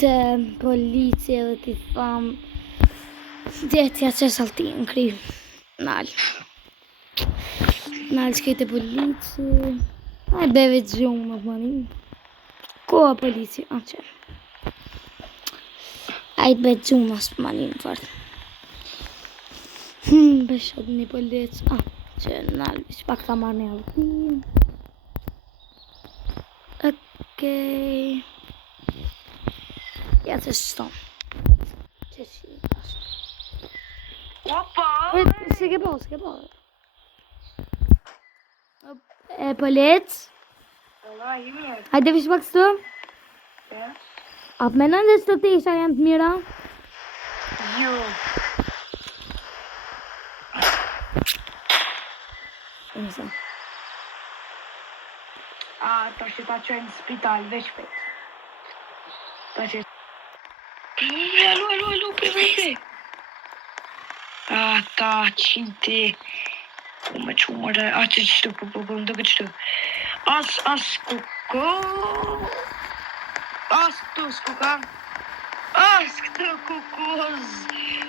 te polici edhe ti tham Djetja që salti në kry Nalë që kejte polici Aj beve të gjumë më përmani Koha polici që Aj be të gjumë mas përmani në fort Beshot një polic që nalë që pak ta marrë një altim Okej Ja që shton Që që Opa! s'ke po Polic Hajde vish pak së Apë menon dhe së të isha janë të mira? Jo. Ta që ta qojnë në spital, veç pet. Ta që... Alo, privete! Ta qinte... Me qumërë, që qështu, më duke qështu. As kuko... As këtu s'kuka. As këtu kukoz.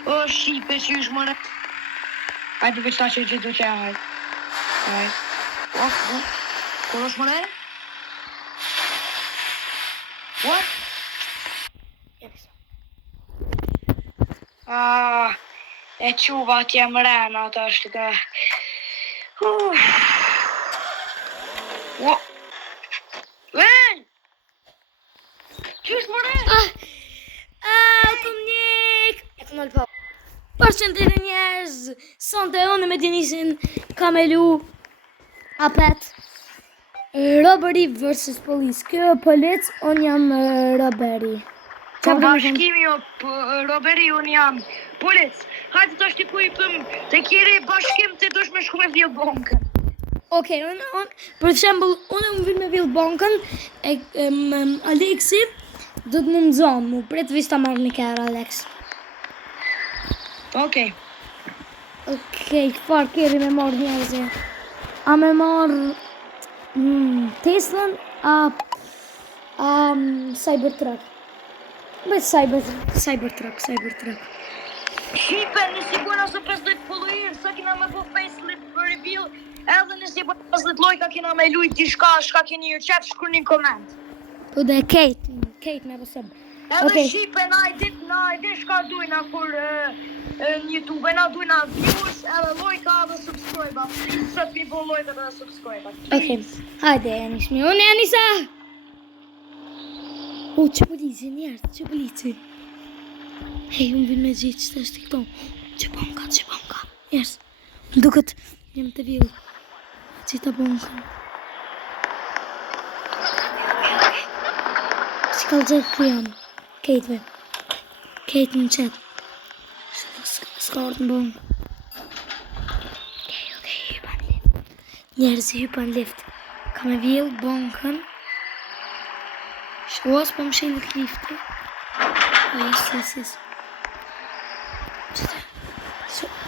O, shipe që yush mëre. Hajde veç ta që gjithu që hajde. Kur është mëre? What? E quva t'je mrena të është të... Ven! Qështë mëre? Kom njek! E kom nëllë pa. Përshëndetje njerëz, sonte unë me Denisin kam elu apet Robbery vs Police. Kjo polic, unë jam Robbery. Po bashkimi o Robbery, unë jam polic. Hajde të është i kujpëm të kjeri bashkim të dush me shku me vjell bankën. Okej, për shembull, unë më vill me vjell bankën, Alexi do të më nëzonë, mu pret vista marrë një kërë, Alex. Okej, këfar keri me marrë njerëzë? A me marrë Teslën, Cybertruck. Bëj Cybertruck. Shipe, nësi bërë asë 50 follower, sa kina me po facelift për reveal, edhe nësi bërë 50 lojka kina me lujt t'i shka keni ju qef, shkru një koment. Po dhe Kate me pësëm. Edhe shipe, na i din shka dujna kur në YouTube, na dujna views, edhe lojka dhe subscribe-a. Please, sot mi bo lojka dhe subscribe-a. Okej, hajde Janismi, unë Janisa! Që polici, njerë, që polici. Hej, unë vinë me gjithë që të është të këto. Që banka. Njerës, më duket jem të villë. Qita banka. Që ka gjithë ku jam. Kate në qetë. Ska orë në bankë. Okej, hypan lift. Njerës, hypan lift. Ka me villë bankën. Shkuas po më shenë të lifti. Yes.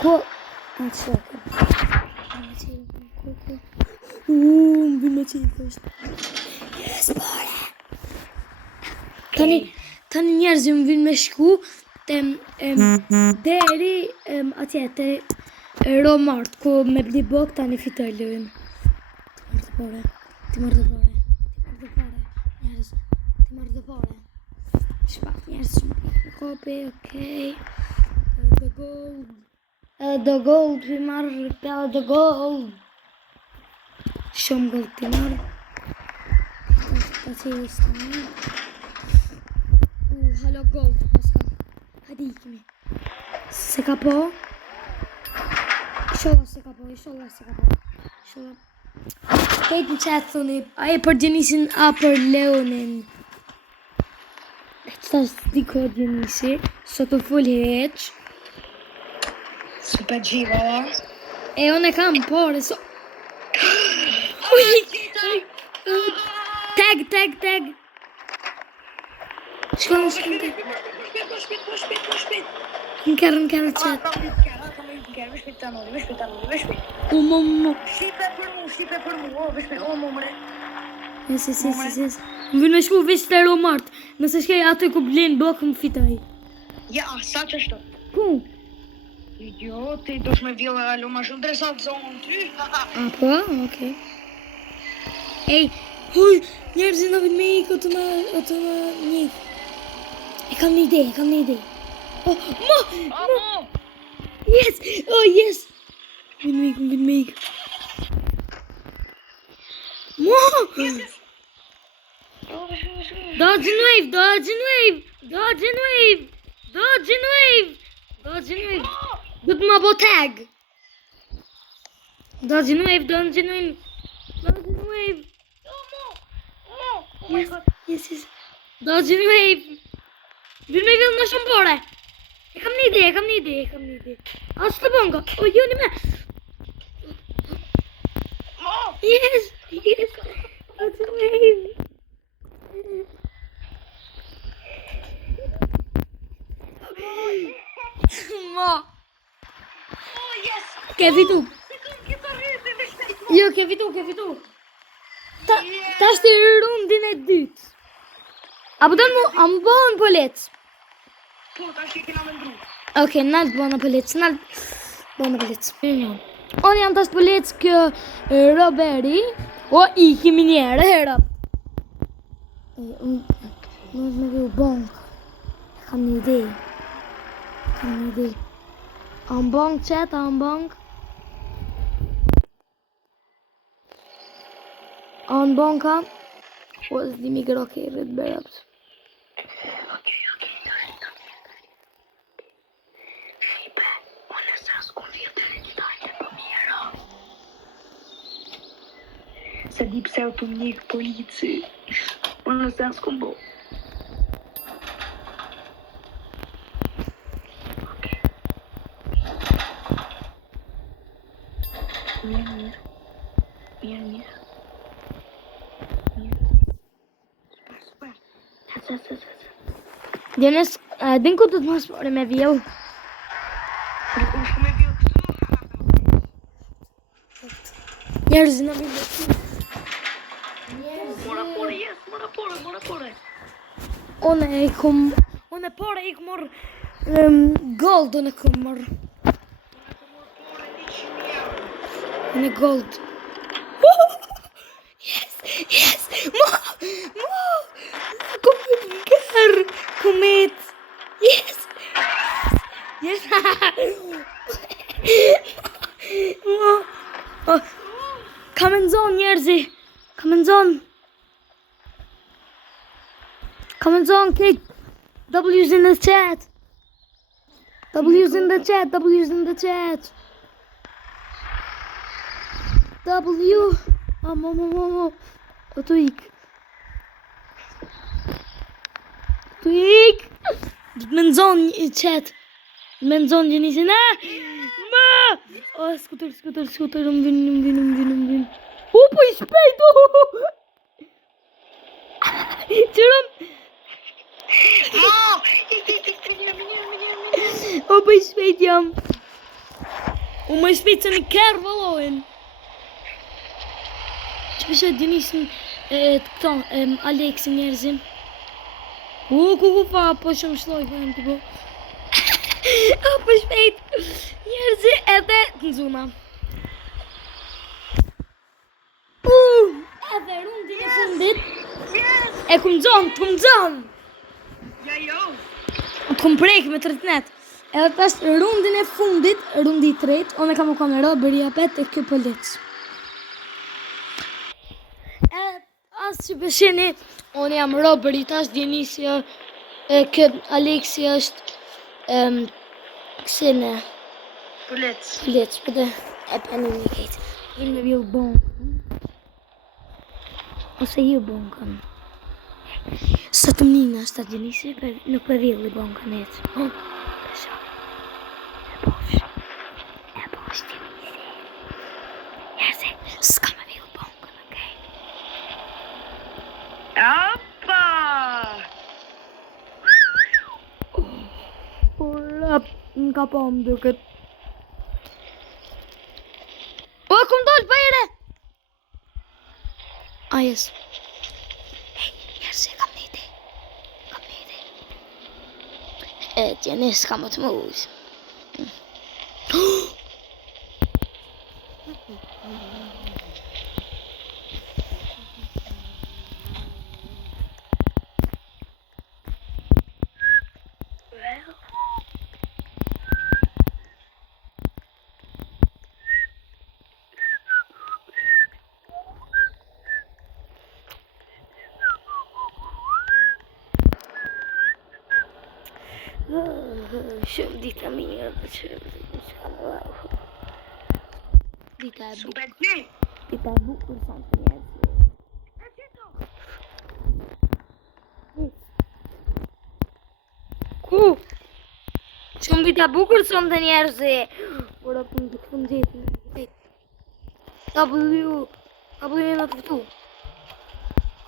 Ko? Më vinë me qenë kështë. Yes, bore! Tani njerëzë më vinë me shku deri atje të Romart, ku me bli bok tani fitoj lëvim. Ti mërë dhe bore. Shpak njerës shumë kopi, okej. The gold, vi marrë pjallë the gold. Shumë gold ti marrë. Ta që i stë marrë. Halo gold, paska. Hadi ikimi. Se ka po? Isholla se ka po. Kejtë në qatë thoni, aje për Denisin a për Leonin. Qëta është diko Denisi, sot të full heq. Super gjiva, da? E, unë e kam, por, e so... Tag! Shkon tag. Në kërë qëtë. Vesh me tanori. Umo. Shqipe për mu, vesh me, o, mumre. Yes. Më vjen me shku veç të Romart. Nëse shkej aty ku blen blokën fitaj. Ja, sa që shto? Ku? Jo, ti do shme vjela alo ma shumë dresat zonë ty. Po, okej. Ej, huj, njerëzit në vinë me ikë të më një. E kam një ide. Oh, Amo! yes, oh yes. Vinë me ikë. Mo! Dodge and wave. Do të më bo tag. Dodge and wave. Oh my god. Yes. Dodge and wave. Vinë me villë më shumë bore. E kam një ide. A që të bongo? O, joni me. Yes. Dodge and wave. Mo. Oh yes! Ke fitu. Se kam këtë rritë dhe shtet. Jo, ke fitu. Ta është rundin e dytë. Apo do më bëhen polec. Po, ta që kena me ndru. Okej, nalt bëhen polec. Unë jam tash polec kjo Roberi. O, i kimi njerë, hera. Unë me vju bank. Kam një ide. Am bank qëtë, An banka. O, zdi mi gëro ke rrët bërëpt. Shipe, unë e sa s'kom vjetë të rritajtë për mjera. Se di pse o të mjekë polici. Unë e sa s'kom bo. Mirë. Super. Djenes, din ku të mos more me vjell? Unë shku me vjellë këtu. Njerëzit në vjellë. Mora pore. Unë pore i këmor gold, unë këmor. Unë gold. Yes. Mo. Komet. Yes. Mo. Oh. Kam në zonë njerëzi. Kam në zonë, kejt. W's in the chat. W. Mo. O tu ik. Të më nëzon një chat. Me nëzon një njësi. Ma. O, skuter. Më vinë. O, po i shpejt. Qërëm. O, po i shpejt jam. O, më i shpejt se në kërë valohen. Që përshë Denisin këto, Aleksin njerëzim. Ku fa, po shumë shloj, vëhem të bo. O, po shpejt, njerëzi edhe në zuna. Edhe rundin e fundit. E kum zonë. Ja jo. Kum prejk me 39. Edhe pas rundin e fundit, rundi 3, unë e kam u kamera, bëri apet e kjo pëllec. Asë që përsheni, unë jam Robert, tash Djenisja, këtë Aleksi është kësine. Pëllec. Pëtë e penë një kejtë. Vinë me vjellë bonkën. Ose ju bonkën. Së të mnina është të Djenisja, nuk për vjellë bonkën e të. Përshë. E bosh Djenisja. Njerëse, s'ka me vjellë bonkën, okej? Opa! Në ka pa më duket. O, kom dollë, bajere! A, jes. Hey, Djenis ka më të muz. Shumë dita mirë për që dita e bukur. Super G. Dita e bukur sa të njerëz. Ku? Shumë dita e bukur sa të njerëz. Ora pun të fundit. W në të fëtu.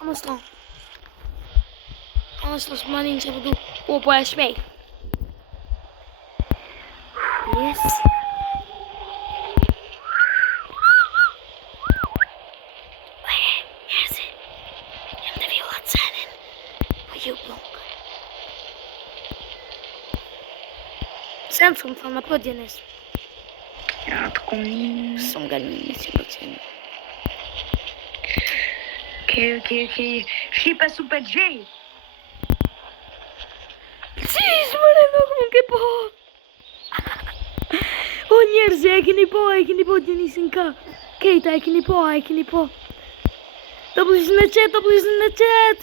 Amë së manin që fëtu. O, po e shpej. Yes. Njerëzi, jam të vjullat senin. Po ju blok. Sen s'u më thonë, po Djenis. Ja, të kom një. S'u më galin 100%. Okay. Shqipe Super G. Si, shmëre, nuk më ke po. O njerëzi, e keni po Djenisin ka. Kejta, e keni po. Tablishin e qet,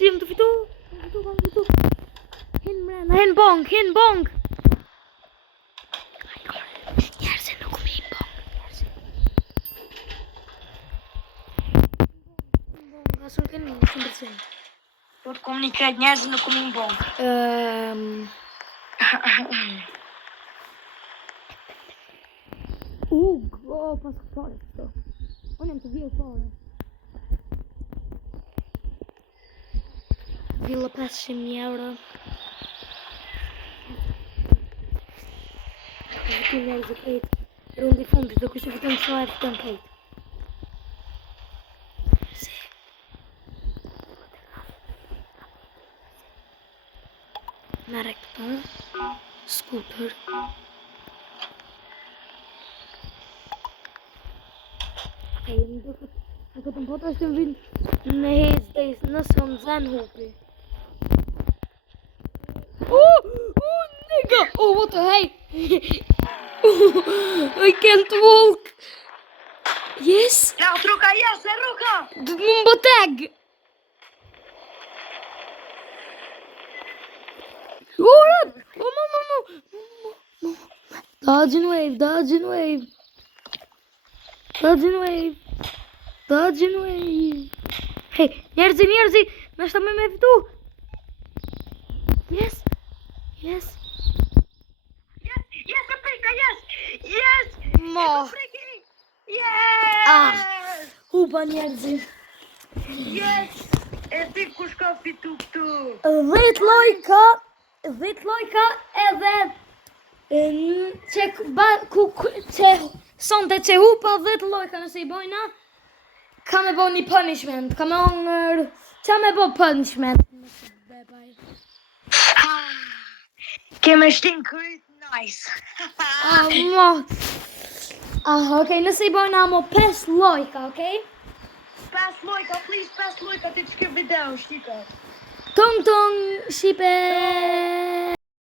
jem të fitu. Hin mrena, hin bong. Njerëzi nuk mi bong. Asur keni 100%. Po të komuniket njerëzë nuk kom një bon. Pas këpare këto. Unë jam të vjellë pare. Vjellë 500 euro. Këtë njerëzë kejtë. Rundi fundit, do kështë fiton që e fiton kejtë. Mere këto. Scooter. Në këtë më pota është të më vinë në hezdes nësë më zanë hupi. Nigga! What the hey? I can't walk. Yes? Ja, truka, yes, e ruka! Më më boteg! Dodge and wave. Hey, njerëzi, në shta me fitu. Yes, e preka, yes! Mo. Yes! Hupa njerëzi. Yes! E di kush ka fitu këtu? 10 lojka edhe që sonte që hupa 10 lojka nëse I bojna, ka me bo një punishment, qa me bo punishment. Keme shtin kërit nice. Okej, nëse I bojna mo 5 lojka, okej? 5 lojka, please, 5 lojka të që ke video, shtika. Tung, shipe!